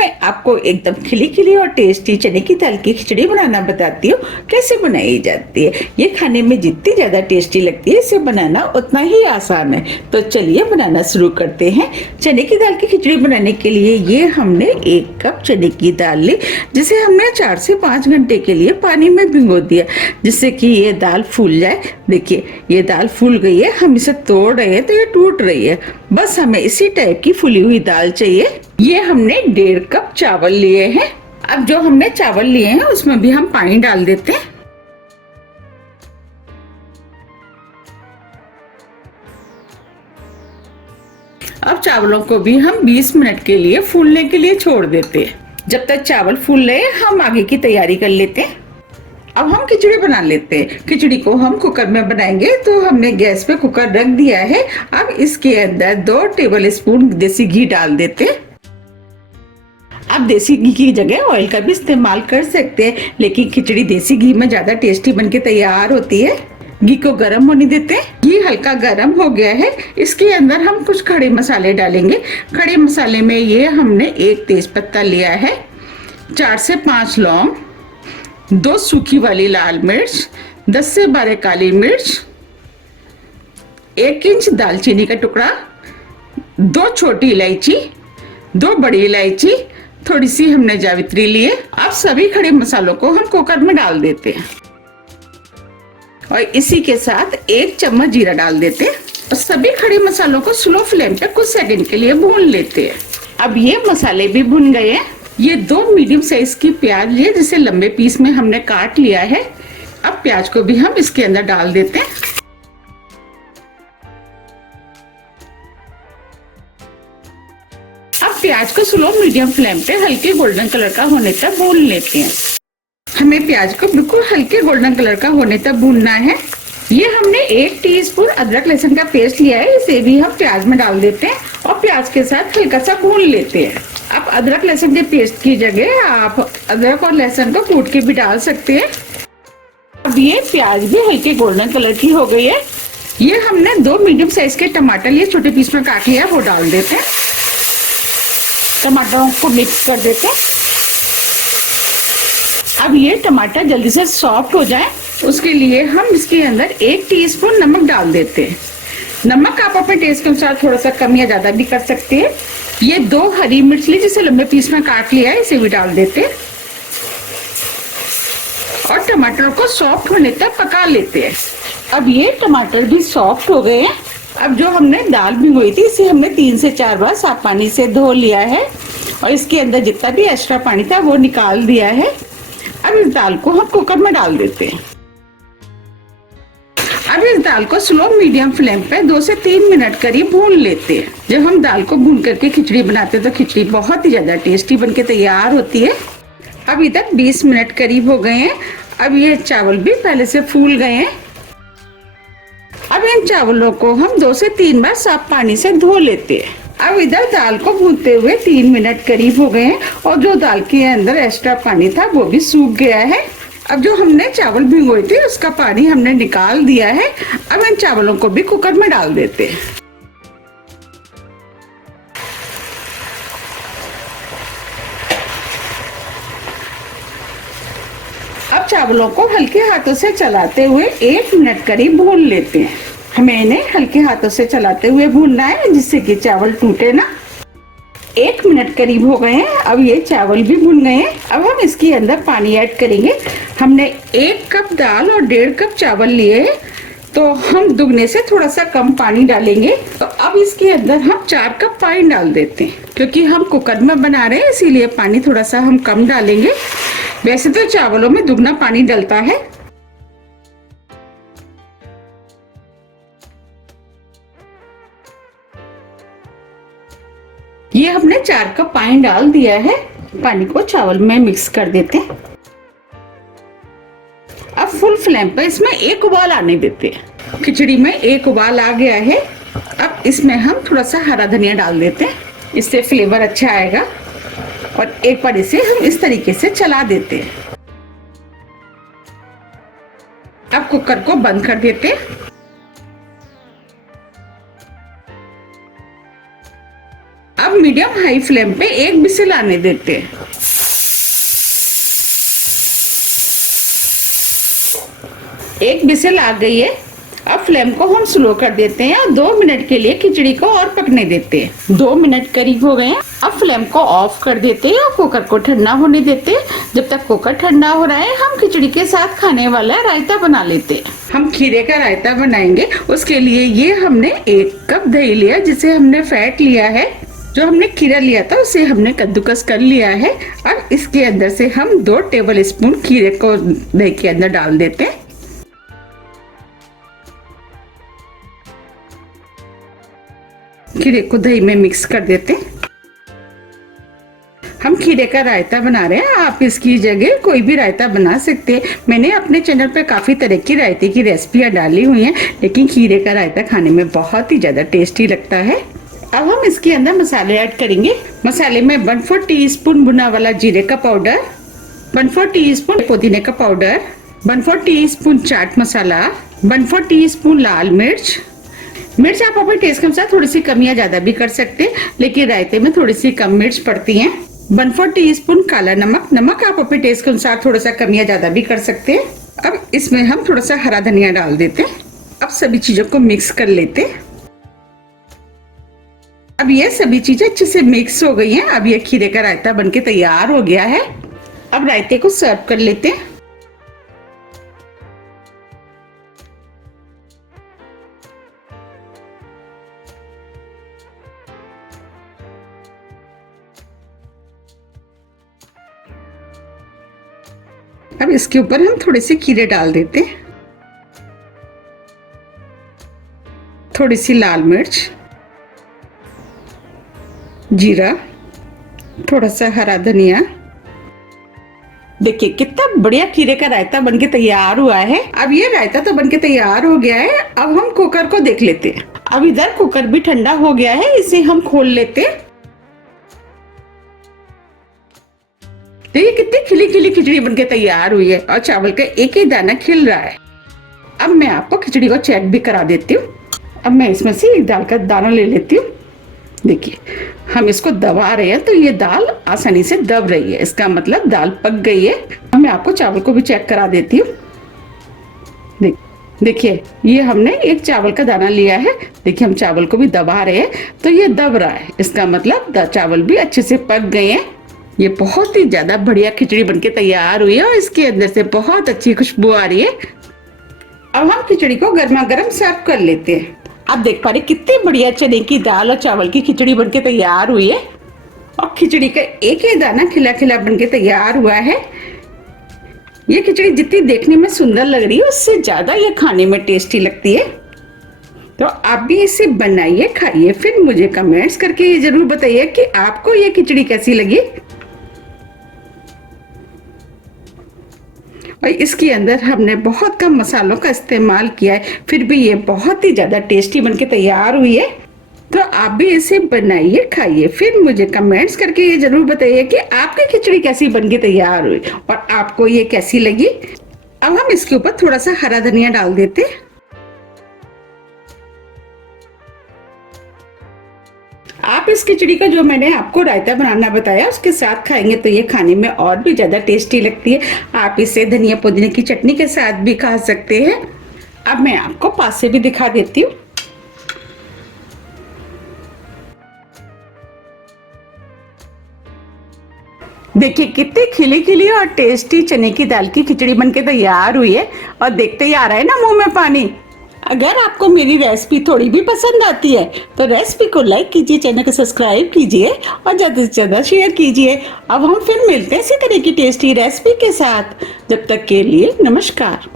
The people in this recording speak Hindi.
मैं आपको एकदम खिली खिली और टेस्टी चने की दाल की खिचड़ी बनाना बताती हूँ कैसे बनाई जाती है। ये खाने में जितनी ज्यादा टेस्टी लगती है, इसे बनाना उतना ही आसान है। तो चलिए बनाना शुरू करते हैं। चने की दाल की खिचड़ी बनाने के लिए ये हमने 1 कप चने की दाल ली, जिसे हमने 4 से 5 घंटे के लिए पानी में भिगो दिया, जिससे कि ये दाल फूल जाए। देखिए ये दाल फूल गई है, हम इसे तोड़ रहे हैं तो ये टूट रही है। बस हमें इसी टाइप की फूली हुई दाल चाहिए। ये हमने 1.5 कप चावल लिए हैं। अब जो हमने चावल लिए हैं उसमें भी हम पानी डाल देते हैं। अब चावलों को भी हम 20 मिनट के लिए फूलने के लिए छोड़ देते हैं। जब तक चावल फूल रहे हम आगे की तैयारी कर लेते हैं। अब हम खिचड़ी बना लेते हैं। खिचड़ी को हम कुकर में बनाएंगे, तो हमने गैस पे कुकर रख दिया है। अब इसके अंदर 2 टेबल स्पून देसी घी डाल देते हैं। आप देसी घी की जगह ऑयल का भी इस्तेमाल कर सकते हैं, लेकिन खिचड़ी देसी घी में ज्यादा टेस्टी बनके तैयार होती है। घी को गर्म होने देते हैं। घी हल्का गर्म हो गया है, इसके अंदर हम कुछ खड़े मसाले डालेंगे। खड़े मसाले में ये हमने 1 तेज पत्ता लिया है, 4 से 5 लौंग, 2 सूखी वाली लाल मिर्च, 10 से 12 काली मिर्च, 1 इंच दालचीनी का टुकड़ा, 2 छोटी इलायची, 2 बड़ी इलायची, थोड़ी सी हमने जावित्री लिए। अब सभी खड़े मसालों को हम कुकर में डाल देते हैं और इसी के साथ 1 चम्मच जीरा डाल देते हैं और सभी खड़े मसालों को स्लो फ्लेम पे कुछ सेकंड के लिए भून लेते हैं। अब ये मसाले भी भुन गए हैं। ये 2 मीडियम साइज की प्याज लिए, जिसे लंबे पीस में हमने काट लिया है। अब प्याज को भी हम इसके अंदर डाल देते हैं। अब प्याज को स्लो मीडियम फ्लेम पे हल्के गोल्डन कलर का होने तक भून लेते हैं। हमें प्याज को बिल्कुल हल्के गोल्डन कलर का होने तक भूनना है। ये हमने 1 टीस्पून अदरक लहसुन का पेस्ट लिया है, इसे भी हम प्याज में डाल देते हैं और प्याज के साथ हल्का सा भून लेते हैं। अब अदरक लहसुन के पेस्ट की जगह आप अदरक और लहसुन को कूट के भी डाल सकते हैं। अब ये प्याज भी हल्के गोल्डन कलर की हो गई है। ये हमने 2 मीडियम साइज के टमाटर लिए, छोटे पीस में काट लिया, वो डाल देते हैं। टमाटरों को मिक्स कर देते हैं। अब ये टमाटर जल्दी से सॉफ्ट हो जाए, उसके लिए हम इसके अंदर 1 टीस्पून नमक डाल देते हैं। नमक आप अपने टेस्ट के अनुसार थोड़ा सा कम या ज्यादा भी कर सकते हैं। ये 2 हरी मिर्च ली, जिसे लंबे पीस में काट लिया है, इसे भी डाल देते हैं और टमाटर को सॉफ्ट होने तक पका लेते हैं। अब ये टमाटर भी सॉफ्ट हो गए हैं। अब जो हमने दाल भिगोई थी, इसे हमने 3 से 4 बार साफ पानी से धो लिया है और इसके अंदर जितना भी एक्स्ट्रा पानी था वो निकाल दिया है। अब इस दाल को हम कुकर में डाल देते हैं। अब इस दाल को स्लो मीडियम फ्लेम पे 2 से 3 मिनट करीब भून लेते हैं। जब हम दाल को भून करके खिचड़ी बनाते हैं तो खिचड़ी बहुत ही ज्यादा टेस्टी बनके तैयार होती है। अब इधर 20 मिनट करीब हो गए हैं। अब ये चावल भी पहले से फूल गए हैं। अब इन चावलों को हम 2 से 3 बार साफ पानी से धो लेते हैं। अब इधर दाल को भूनते हुए 3 मिनट करीब हो गए हैं और जो दाल के अंदर एक्स्ट्रा पानी था वो भी सूख गया है। अब जो हमने चावल भिगोए थे उसका पानी हमने निकाल दिया है। अब इन चावलों को भी कुकर में डाल देते हैं। अब चावलों को हल्के हाथों से चलाते हुए 1 मिनट करीब भून लेते हैं। हमें इन्हें हल्के हाथों से चलाते हुए भूनना है, जिससे कि चावल टूटे ना। 1 मिनट करीब हो गए हैं। अब ये चावल भी भुन गए हैं। अब हम इसके अंदर पानी ऐड करेंगे। हमने 1 कप दाल और 1.5 कप चावल लिए हैं, तो हम दुगने से थोड़ा सा कम पानी डालेंगे। तो अब इसके अंदर हम 4 कप पानी डाल देते हैं। क्योंकि हम कुकर में बना रहे हैं, इसीलिए पानी थोड़ा सा हम कम डालेंगे। वैसे तो चावलों में दुगना पानी डलता है। ये हमने 4 कप पानी डाल दिया है। पानी को चावल में मिक्स कर देते हैं। अब फुल फ्लेम पर इसमें 1 उबाल आने देते हैं। खिचड़ी में 1 उबाल आ गया है। अब इसमें हम थोड़ा सा हरा धनिया डाल देते हैं, इससे फ्लेवर अच्छा आएगा। और एक बार इसे हम इस तरीके से चला देते हैं। अब कुकर को बंद कर देते हैं। अब हम मीडियम हाई फ्लेम पे एक विसिल आने देते हैं। एक विसिल आ गई है। अब फ्लेम को हम स्लो कर देते हैं और 2 मिनट के लिए खिचड़ी को और पकने देते हैं। 2 मिनट करीब हो गए हैं। अब फ्लेम को ऑफ कर देते हैं और कुकर को ठंडा होने देते हैं। जब तक कुकर ठंडा हो रहा है हम खिचड़ी के साथ खाने वाला रायता बना लेते हैं। हम खीरे का रायता बनाएंगे। उसके लिए ये हमने 1 कप दही लिया, जिसे हमने फैट लिया है। जो हमने खीरा लिया था उसे हमने कद्दूकस कर लिया है। और इसके अंदर से हम 2 टेबल स्पून खीरे को दही के अंदर डाल देते हैं। खीरे को दही में मिक्स कर देते हैं। हम खीरे का रायता बना रहे हैं। आप इसकी जगह कोई भी रायता बना सकते हैं। मैंने अपने चैनल पे काफी तरह की रायते की रेसिपियां डाली हुई हैं, लेकिन खीरे का रायता खाने में बहुत ही ज्यादा टेस्टी लगता है। अब हम इसके अंदर मसाले ऐड करेंगे। मसाले में 1/4 टीस्पून भुना वाला जीरे का पाउडर, 1/4 टीस्पून पुदीने का powder, 1/4 teaspoon chaat masala, 1/4 teaspoon लाल मिर्च। मिर्च आप अपने टेस्ट के अनुसार थोड़ी सी कम या ज्यादा भी कर सकते हैं, लेकिन रायते में थोड़ी सी कम मिर्च पड़ती है। 1/4 टीस्पून काला नमक। नमक आप अपने टेस्ट के अनुसार थोड़ा सा कम या ज्यादा भी कर सकते हैं। अब इसमें हम थोड़ा सा हरा धनिया डाल देते हैं। अब सभी चीजों को मिक्स कर लेते हैं। अब ये सभी चीजें अच्छे से मिक्स हो गई हैं। अब ये खीरे का रायता बनके तैयार हो गया है। अब रायते को सर्व कर लेते हैं। अब इसके ऊपर हम थोड़े से खीरे डाल देते हैं, थोड़ी सी लाल मिर्च, जीरा, थोड़ा सा हरा धनिया। देखिए कितना बढ़िया खीरे का रायता बनके तैयार हुआ है। अब ये रायता तो बनके तैयार हो गया है। अब हम कुकर को देख लेते हैं। अब इधर कुकर भी ठंडा हो गया है, इसे हम खोल लेते हैं। देखिए कितनी खिली खिली खिचड़ी बनके तैयार हुई है और चावल का एक ही दाना खिल रहा है। अब मैं आपको खिचड़ी को चेक भी करा देती हूँ। अब मैं इसमें से एक दाल का दाना ले लेती हूँ। देखिए हम इसको दबा रहे हैं तो ये दाल आसानी से दब रही है, इसका मतलब दाल पक गई है। अब मैं आपको चावल को भी चेक करा देती हूँ। देखिए ये हमने एक चावल का दाना लिया है। देखिए हम चावल को भी दबा रहे हैं तो ये दब रहा है, इसका मतलब चावल भी अच्छे से पक गए हैं। ये बहुत ही ज्यादा बढ़िया खिचड़ी बनके तैयार हुई है और इसके अंदर से बहुत अच्छी खुशबू आ रही है। अब हम खिचड़ी को गर्मा गर्म सर्व कर लेते हैं। आप देख पा रहे कितनी बढ़िया चने की दाल और चावल की खिचड़ी बनके तैयार हुई है और खिचड़ी का एक ही दाना खिला खिला बनके तैयार हुआ है। ये खिचड़ी जितनी देखने में सुंदर लग रही है उससे ज्यादा ये खाने में टेस्टी लगती है। तो आप भी इसे बनाइए, खाइए, फिर मुझे कमेंट्स करके ये जरूर बताइए कि आपको ये खिचड़ी कैसी लगी। और इसके अंदर हमने बहुत कम मसालों का इस्तेमाल किया है, फिर भी ये बहुत ही ज्यादा टेस्टी बनके तैयार हुई है। तो आप भी इसे बनाइए, खाइए, फिर मुझे कमेंट्स करके ये जरूर बताइए कि आपकी खिचड़ी कैसी बनके तैयार हुई और आपको ये कैसी लगी। अब हम इसके ऊपर थोड़ा सा हरा धनिया डाल देते हैं। आप इस खिचड़ी का जो मैंने आपको रायता बनाना बताया उसके साथ खाएंगे तो ये खाने में और भी ज्यादा टेस्टी लगती है। आप इसे धनिया पुदीने की चटनी के साथ भी खा सकते हैं। अब मैं आपको पास से भी दिखा देती हूँ। देखिए कितनी खिली खिली और टेस्टी चने की दाल की खिचड़ी बनके तैयार हुई है और देखते ही आ रहा है ना मुंह में पानी। अगर आपको मेरी रेसिपी थोड़ी भी पसंद आती है तो रेसिपी को लाइक कीजिए, चैनल को सब्सक्राइब कीजिए और ज्यादा से ज्यादा शेयर कीजिए। अब हम फिर मिलते हैं इसी तरह की टेस्टी रेसिपी के साथ। जब तक के लिए नमस्कार।